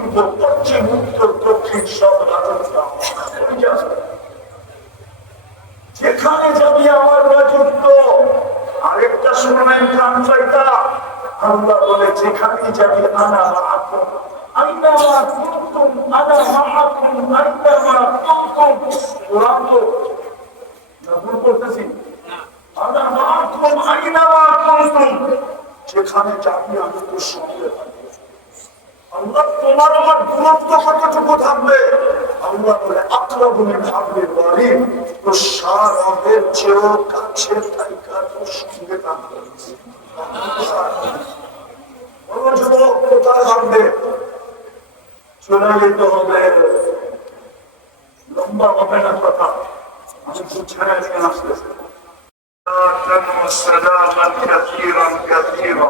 পূর্ব পশ্চিম উত্তর দক্ষিণ সব রাজত্ব। যেখানে যাবি আমার রাজত্ব, আরেকটা শুনলেন কান চাইতা, আল্লাহ বলে যেখানে যাবি, আনা মাহাকুম আইনা কুনতুম, আনা মাহাকুম আইনা কুনতুম, কোরআন তো না করতেছি আনা মাহাকুম আইনা কুনতুম, যেখানে যাবি, আমি তোর সঙ্গে আল্লাহ তোমার আমার দূরত্ব কতটুকু থাকবে আল্লাহ বলে আক্রমণে থাকবে বাড়ি তো সারের চেয়েও কাছে থাইকা তোর সঙ্গে থাকবে বলো যুবক কোথায় থাকবে চলে যেতে হবে লম্বা হবে না কথা আমি বুঝে নিয়ে আসতেছি سلاما كثيرا كثيرا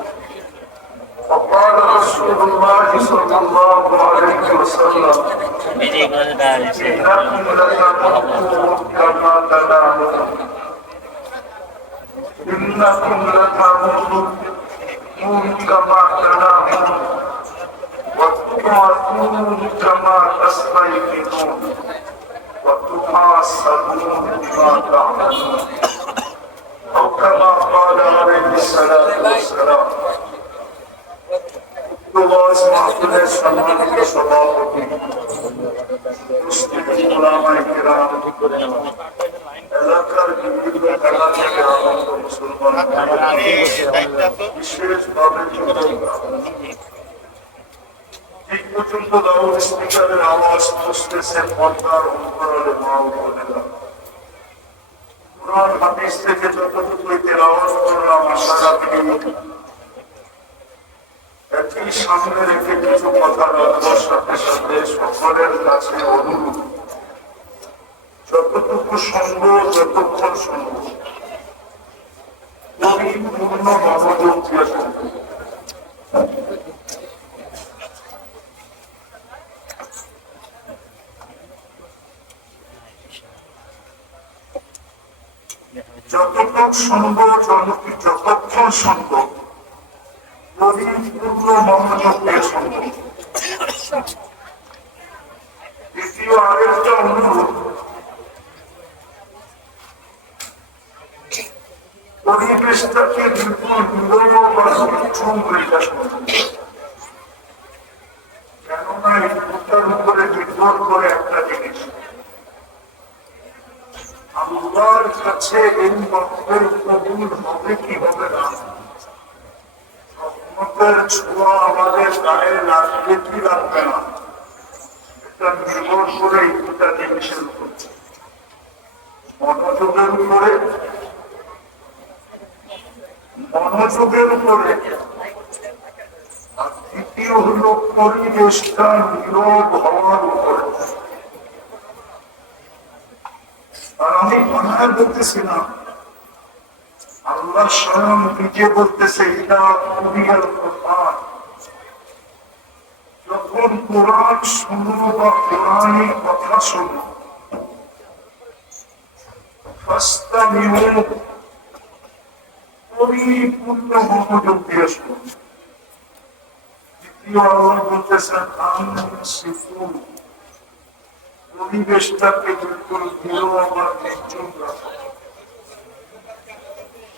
وقال رسول الله صلى الله عليه وسلم إنكم لتموتون كما تنامون إنكم لتموتون كما تنامون وتبعثون كما تستيقظون وتحاسبون بما تعملون أو كما قال عليه الصلاة والسلام প্রবাস মাহফিলের সম্মানিত সভাপতি এলাকার বিভিন্ন এলাকা থেকে আগত মুসলমান বিশেষভাবে ঠিক পর্যন্ত দাউদ স্পিকারের আওয়াজ পৌঁছতেছে পর্দার অন্তরালে মা ও বোনেরা কোরআন হাদিস থেকে যতটুকু তেলাওয়াত করলাম আশা রাখি সামনে রেখে কিছু কথা রাখবার সাথে সাথে সকলের কাছে অনুরোধ যতটুকু সম্ভব যতক্ষণ সম্ভব মনোযোগ দিয়ে। যতক্ষণ সম্ভব যত- যতক্ষণ সম্ভব মনোযোগ দিয়ে শুনব। দ্বিতীয় আরেকটা অনুরোধ পরিবেশটাকে বিপুল বিরল বা নির্ঝুম রেখা শুনব। কেননা এই দুটার উপরে নির্ভর করে একটা জিনিস আল্লাহর কাছে এই মতের কবুল হবে কি হবে না রহমতের ছোঁয়া আমাদের গায়ে লাগবে কি লাগবে না? এটা নির্ভর করে দুটা জিনিসের মনোযোগের উপরে মনোযোগের উপরে। দ্বিতীয় হলো পরিবেশটা নীরব হওয়ার উপরে। আর আমি বানায় বলতেছিলাম আল্লাহ স্বয়ং নিজে বলতেছে এটা কুরিয়াল যখন কোরআন শুনো বা কথা শুনো পরিপূর্ণ মনোযোগ দিয়ে পরিবেশটাকে বিলকুল আমার রাখো।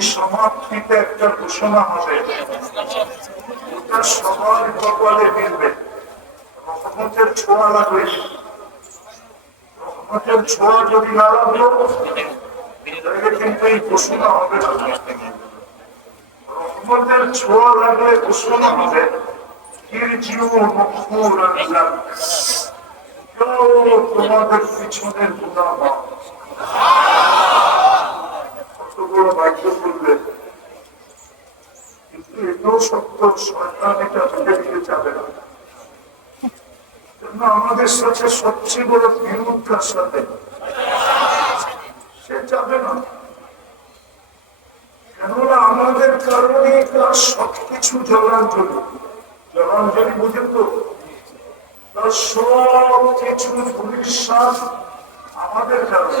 পরিসমাপ্তিতে একটা ঘোষণা হবে। ওটা সবার কপালে মিলবে। রহমতের ছোঁয়া লাগবে। রহমতের ছোঁয়া যদি না লাগল কিন্তু এই ঘোষণা হবে না। রহমতের ছোঁয়া লাগলে ঘোষণা হবে তোমাদের পিছনের গুনাহ আমাদের সাথে সবচেয়ে বড় বিরোধটার সাথে? সে যাবে না। কেননা আমাদের কারণে তার সবকিছু জলাঞ্জলি। জলাঞ্জলি বুঝেন তো? তার সব কিছু ভবিষ্যৎ আমাদের কারণে।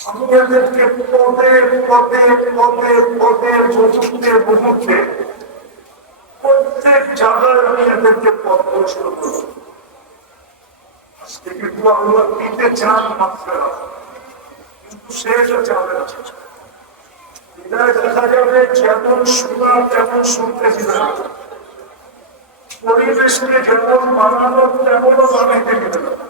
পদে পদে পদে পদে প্রত্যেক চান কিন্তু সে দেখা যাবে যেমন শোনা তেমন শুনতে দিবে পরিবেশকে যেমন বানানো তেমনও বানাইতে দিবে না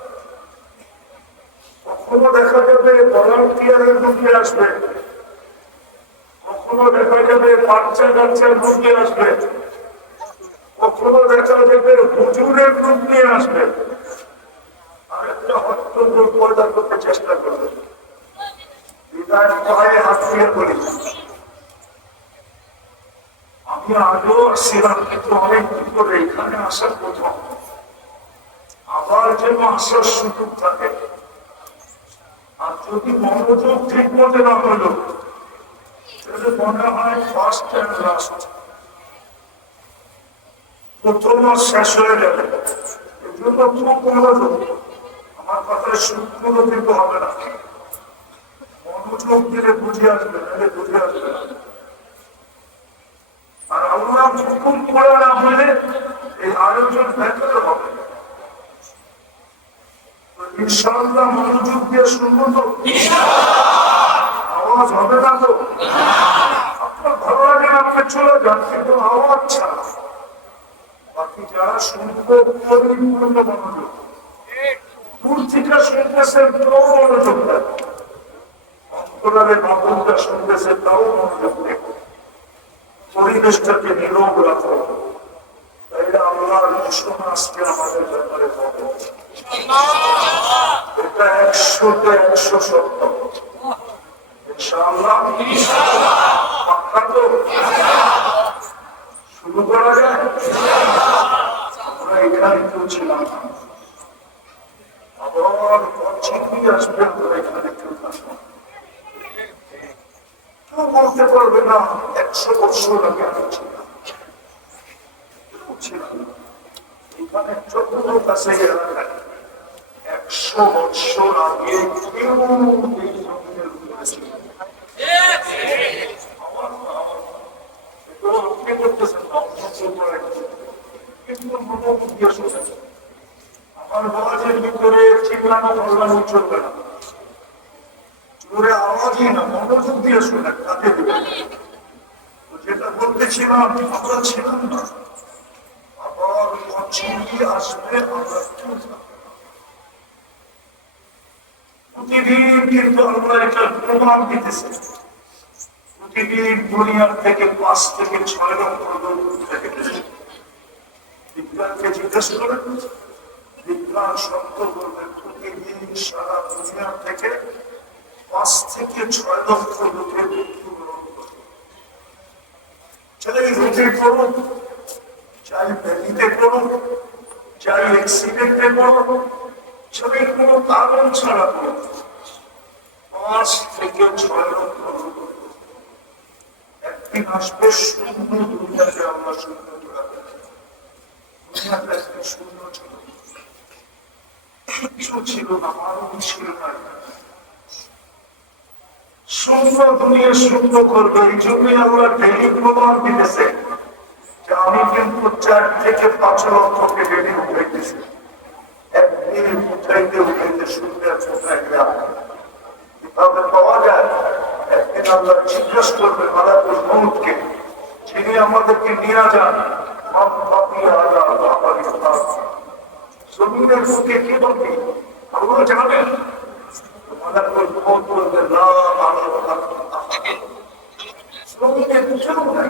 কখনো দেখা যাবে ভলান্টিয়ারের মধ্যে আসবে। কখনো দেখা যাবে বাচ্চা কাচ্চার মধ্যে আসবে। কখনো দেখা যাবে হুজুরের মধ্যে আসবে। আরেকটা হত্যন্ত্র পয়দা করতে চেষ্টা করবে। বিদায় পায়ে হাত দিয়ে বলি, আমি আগেও আসছিলাম, কিন্তু অনেক এখানে আসার প্রথম আবার যেন আসার সুযোগ থাকে। আর যদি মনোযোগ ঠিক মতো না হলো তাহলে মনে হয় ফার্স্ট অ্যান্ড লাস্ট প্রথম আর শেষ হয়ে যাবে জন্য খুব মনোযোগ। আমার কথায় শুক্র কিন্তু হবে না। মনোযোগ দিলে বুঝে আসবে, নাহলে বুঝে আসবে না। আর আল্লাহ হুকুম করে না হলে এই আয়োজন ব্যাপারে হবে। ইনশাআল্লাহ মনোযোগ দিয়ে শুনব তো? আওয়াজ হবে না তো? আপনার ভালো লাগে না, আপনি চলে যান, কিন্তু আওয়াজ ছাড়া। বাকি যারা শুনব পরিপূর্ণ মনোযোগ। দেন অন্তরালে তাও মনোযোগ দেখুন পরিবেশটাকে নীরব রাখো। তাইলে শুরু করা যায়? এখানে কেউ ছিলাম আবার পঞ্চমী আসবে এখানে কেউ বলতে পারবে না, একশো বছর আগে আমি ছিলাম। ছিলাম না। এখানে চন্দ্র কাছে একশো বছর আগে কেউ ভিতরে চিল্লানো করলানো চলবে না জোরে আওয়াজই না মনোযোগ দিয়ে শোনেন কাকে দেবেন তো যেটা বলতেছিলাম আমরা ছিলাম না দুনিয়ার থেকে পাঁচ থেকে ছয় লক্ষ বিজ্ঞানকে জিজ্ঞেস করেন বিজ্ঞান সত্য বলবে, প্রতিদিন সারা দুনিয়া থেকে পাঁচ থেকে ছয় লক্ষ লোকের মৃত্যুবরণ করে। রোগে করুন চাই ব্যাধিতে করুন চাই অ্যাক্সিডেন্টে করুন চাই কোনো কারণ ছাড়া করুন পাঁচ থেকে ছয় লক্ষ লোক একদিন আসবে শূন্য দুনিয়াতে আমরা শূন্য জোড়াতে দুনিয়াটা একদিন শূন্য ছিল। কিচ্ছু ছিল না মানুষ ছিল না। শূন্য দুনিয়া শূন্য করবে, এই জন্যই আমরা ডেলি প্রমাণ দিতেছে। চার থেকে পাঁচ লক্ষকে ডেলি উঠাইতেছি একদিন উঠাইতে উঠাইতে শূন্যের কোথায় গেলাম কীভাবে পাওয়া যায়, একদিন আল্লাহ জিজ্ঞেস করবে, মালাকুল মৌতকে যিনি আমাদেরকে নিয়ে যান। জমিনের বুকে কি বলবি? আল্লাহ জানেন। মালাকুল মৌত বলবে, লা আলা আল্লাহ। জমিনে নাই।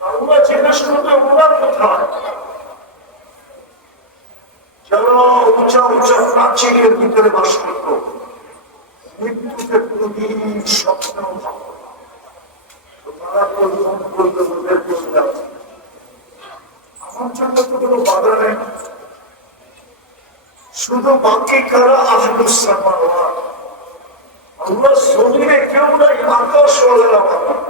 আমরা জিজ্ঞেস করতে ওনার কোথায় উঁচা উঁচা প্রাচীরের ভিতরে বাস করত মৃত্যুকে কোনদিন স্বপ্ন শুধু বাকি কারা আহলুসামান আল্লাহ জমিনে কেউ নাই আকাশ আপনি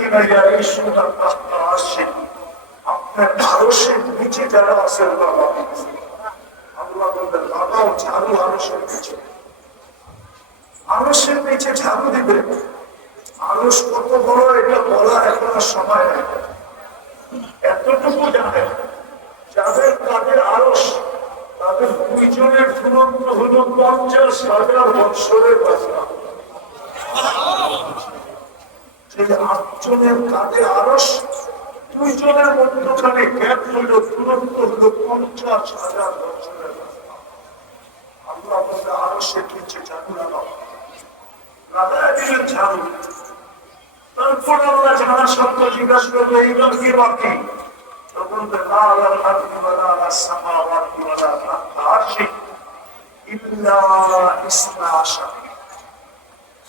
আরসের নিচে ঝাড়ু দিবে। আরস কত বড়, এটা বলা এখন সময় নেই। এতটুকু জানেন, যাদের তাদের আরস তাদের দুইজনের ঘুরন্ত হল পঞ্চাশ হাজার বৎসরের কথা আটজনের কাঁধে আরস, দুইজনের মধ্যখানে গ্যাপ হইল দূরত্ব হইল পঞ্চাশ হাজার বছরের আল্লাহ তারপর আমরা জানা শব্দ জিজ্ঞাসা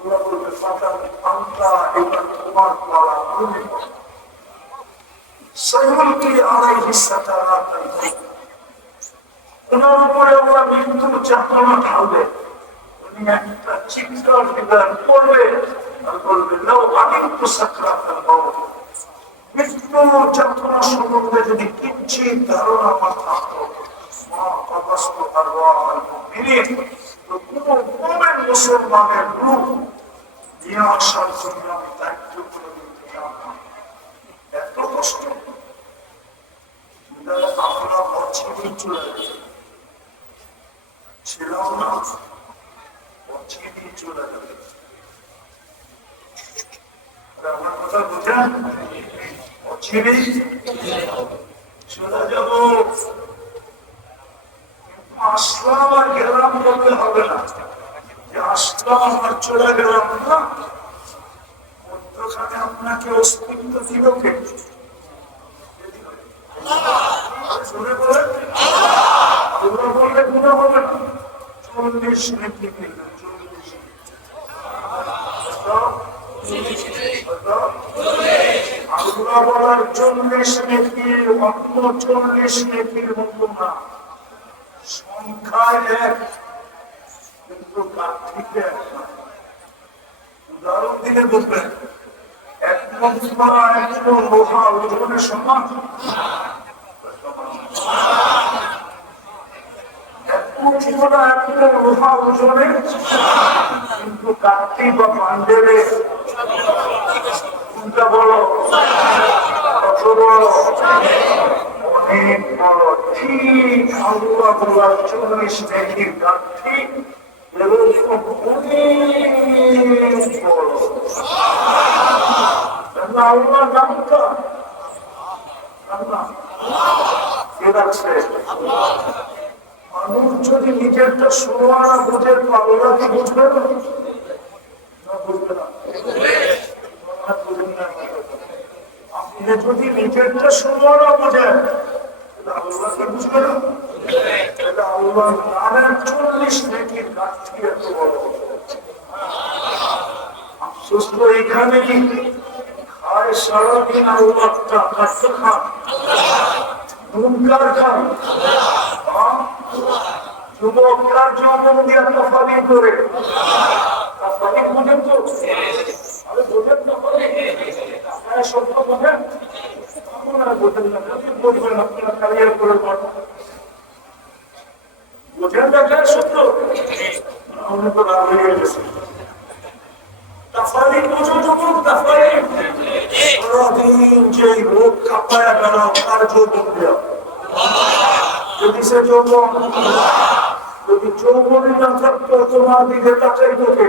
আল্লাহ বলবে ফাঁকা আন্তা এবার তোমার পালা তুমি সৈমুলকে আড়াই হিসাটা ওনার উপরে আমরা মৃত্যুর যাতনা ঢালবে। উনি একটা চিৎকার বিধান করবে যদি কিঞ্চিত ধারণা থাকতো মুসলমানের রূপ নিয়ে আসার জন্য আমি দায়িত্ব করে দিতে এত কষ্ট আমরা অচিরে চলে গেছি ছিলাম না অচিরে চলে যাবে আমার কথা বুঝেন অচিরে চলে যাব আসলাম আর গেলাম বলতে হবে না। আসলাম আর চলে গেলাম না, মধ্যখানে আপনাকে অস্তিত্ব দিল কে? চল্লিশ আল্লাহ বলার চল্লিশ নেকির মতো না। সংখ্যায় এক কিন্তু কার্তিকে এক উদাহরণ দিলে বলবেন এক কার্তিক বা পাণ্ডেরে কোনটা কত বড়? মানুষ যদি নিজেরটা শোনা বুঝে তো আল্লাহ কি বুঝবে না বুঝবে না আপনি যদি নিজেরটা শোনা বুঝেন এখানে কি খায় সারাদিন আল্লাহটা কাটতে খান মুনকার খান হ্যাঁ? যুবকরা যৌবন দিয়া তফালি করে তফালি বোঝেন তো আরে বোঝেন তফালি সত্য বোঝেন আপনারা বোঝেন না বুঝবেন আপনারা ক্যারিয়ার করে পারেন বোঝেন দেখা সত্য? আমি তো রাগ হয়ে গেছি। যৌবন যদি সে যৌবন যদি যৌবনই না থাকতো, তোমার দিকে তাকাই তোকে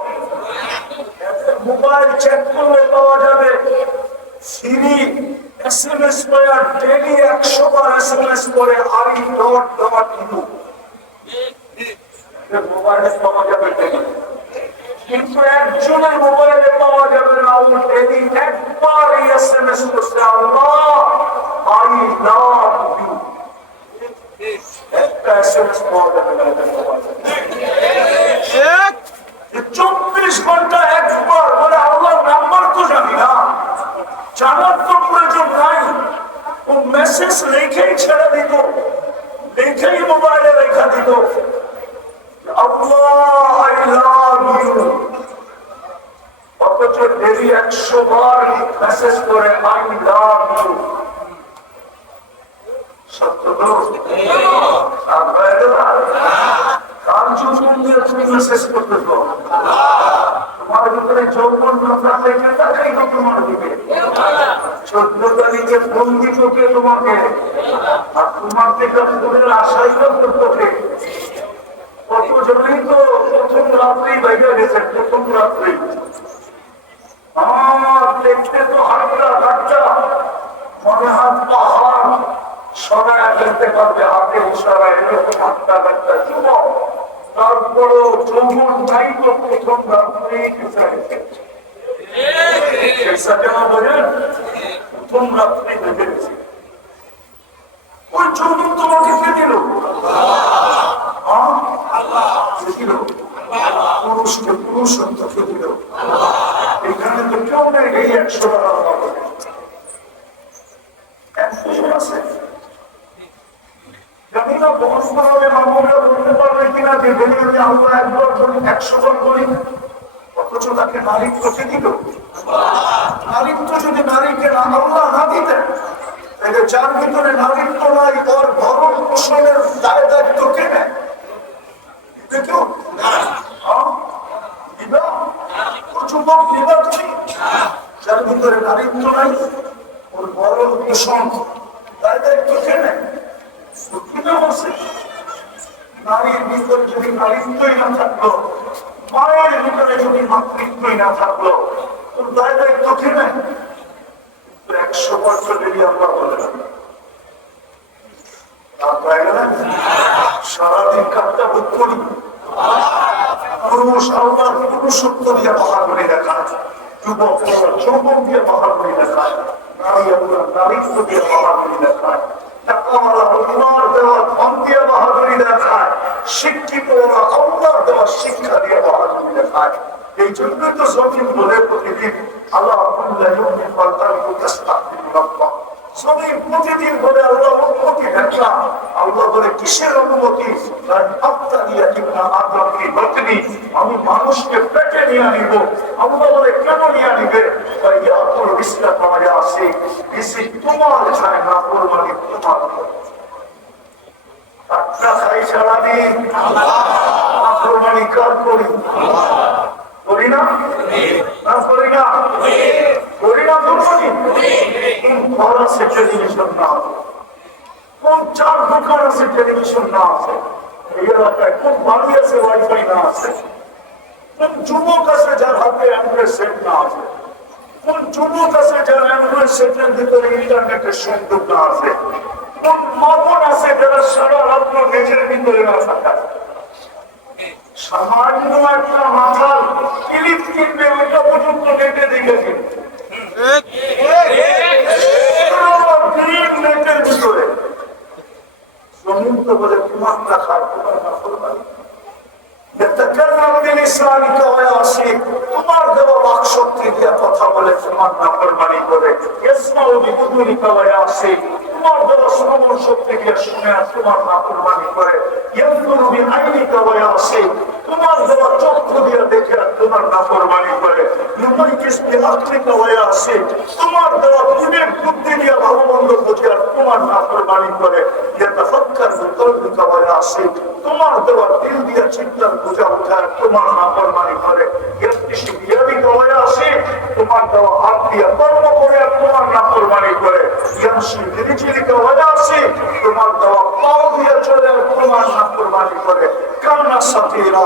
মোবাইল চেক করলে পাওয়া যাবে। সিরি এসএমএস প্লেয়ার ডেলি একশো বার এসএমএস করে আই ডট ডট ইউ পাওয়া যাবে ডেলি। কিন্তু একজনের মোবাইলে পাওয়া যাবে না ও ডেলি একবার এই এস এম এস করছে। আল্লাহ আই লাভ ইউ একটা এস এম এস পাওয়া যাবে না, এটা পাওয়া যাবে চব্বিশ ঘণ্টা একবার বলে আল্লাহর নাম্বার তো জানি না। জানার তো প্রয়োজন নাই। ও মেসেজ লেখেই ছেড়ে দিত। লেখেই মোবাইলে লেখা দিত। লাভ অথচ একশো বার মেসেজ করে আই লাভ ইউ সত্য তো? আর গেল? কার যৌবন দিয়ে তুমি মেসেজ করতেছ। তোমার ভিতরে যৌবন না থাকলে কে তাকাই তো তোমার দিকে চোদ্দ তারিখে ফোন দিত কে তোমাকে, আর তোমার থেকে ফোনের আশাই করতো তোকে কত তো প্রথম রাত্রি বাইরে গেছে, প্রথম রাত্রি। আমার দেখতে মনে হাত পাহাড়, সবাই ফেলতে পারবে, হাতে ইশারায় এরকম হাতটা হাতটা, যুবক। তারপরও যৌবন নাই তো প্রথম রাত্রি কেন বোঝেন প্রথম রাত্রি বেঁধে গেছে। ওই যৌবন তোমাকে কে পুরুষকে পুরুষত্বকে দিল এখানে তো কেউ নেই একশো পাবে একশো আছে জানি না বহন করাবে মামুরা বলতে পারবে কিনা যে বেরিয়ে আমরা একবার করি একশো বার করি অথচ তাকে নারীত্বকে দিল নারীত্ব যদি নারীকে না আল্লাহ না দিতেন তাহলে যার ভিতরে নারীত্ব নাই ওর ভরণ পোষণের দায় দায়িত্ব কে নেয় দিবে কেউ হ্যাঁ? দিবা ও যুবক দিবা তুমি যার ভিতরে নারীত্ব নাই ওর ভরণ পোষণ দায় দায়িত্ব কে নেয় সত্যিটা বলছে নারীর ভিতরে যদি নারীত্বই না থাকল মায়ের ভিতরে যদি মাতৃত্বই না থাকল তোর দায় দায়িত্ব কে নেয় বছর যদি আমরা বলে? সারাদিন কাজটা ভোগ করি পুরুষ আল্লাহর পুরুষত্ব দিয়ে যুবক দিয়ে বাহাদুরি দেখায় আল্লাহর দেওয়া শিক্ষা দিয়ে বাহাদুরি দেখায় এই জন্যই তো জমিন বলে প্রতিদিন আল্লাহ জমিন প্রতিদিন বলে আল্লাহ অনুমতি দেখলাম আল্লাহ বলে, কিসের অনুমতি? আমি মানুষকে পেটে নিয়ে আনিব। আল্লাহ বলে, কেন নিয়ে ইয়াকুল আসে। বেশি তোমার চায় না কোরবানি তোমার আটটা খাই সারাদিন কোরবানি কার করি? করি আছে যার হাতে সেট না আছে? কোন যুবক আছে যার অ্যান্ড্রয়েড সেটের ভিতরে ইন্টারনেটের সংযোগ না আছে? কোন মতন আছে যারা সারা রাত্র নিজের ভিতরে না থাকা? সামান্য একটা মাথার ক্লিপ কিনবে ওইটা পর্যন্ত নেটে দেখেছে গ্রিন নেটের ভিতরে জমিন তো বলে তোমার না খায় তোমার না করবানি يتكلم بلسانك ويعصيك তোমার দেওয়া বাক শক্তি দিয়ে কথা বলে তোমার নাফরমানি করে ইসমাউ বিদুনিকা ওয়াসি তোমার সময় তোমার মা কুরবানি করে ইয়ানজুরু বিআইনিকা ওয়াসি তোমার দেওয়া চক্ষু দিয়ে দেখে তোমার নাফরমানি করে। ইউমাইকিস বিআকলিকা ওয়াসি তোমার দেওয়া বিবেক বুদ্ধি দিয়ে মন্দ বুঝে আর তোমার নাফরমানি করে। ইয়াতাফাক্কার তোমার দেওয়া পাও দিয়ে চলে তোমার নাফরমানি করে। কান্না সাথীরা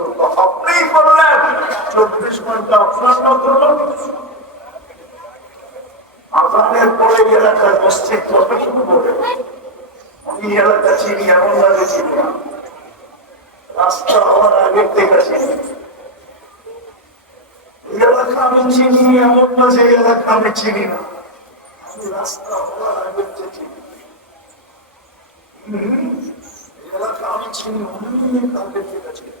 আপনিই করলেন। চব্বিশ ঘণ্টা আপনার নজর আজানের পরে এলাকার মসজিদ কতটুকু বলে আমি এলাকা চিনি, এমন লাগে চিনি রাস্তা হওয়ার আগের থেকে চিনি। এলাকা আমি চিনি, এমন না যে এলাকা আমি চিনি না। আমি রাস্তা হওয়ার আগের থেকে চিনি। এলাকা আমি চিনি, অনেক আগের থেকে চিনি।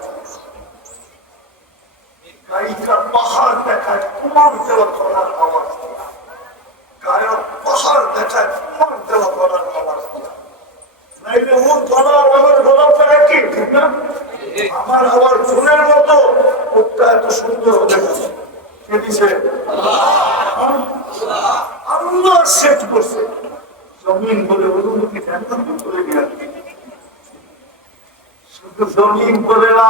গায়িকার পাহাড় দেখায় তোমার দেওয়া করার আওয়াজ গায়ক পাহাড় দেখায় তোমার দেওয়া করার আওয়াজ সুন্দর হতে গেছে। সেট করছে। জমিন বলে শুধু জমিন বলে না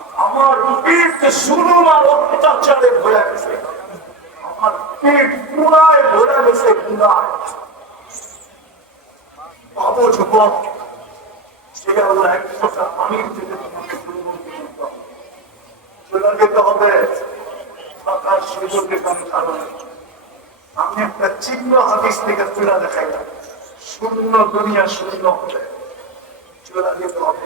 আমার পেট আর অত্যাচারে ভরে গেছে। আমার পেট পুরায় ভরে গেছে পুরায় পাবো যুবক সেটা হলো এক ফোঁটা আমি একটা চিহ্ন হাদিস থেকে তুলে দেখাইলাম। শূন্য দুনিয়া শূন্য হলে চলে যেতে হবে।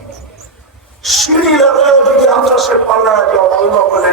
সিঁড়ি লাগালেও যদি সে পাল্লা আল্লাহ বলে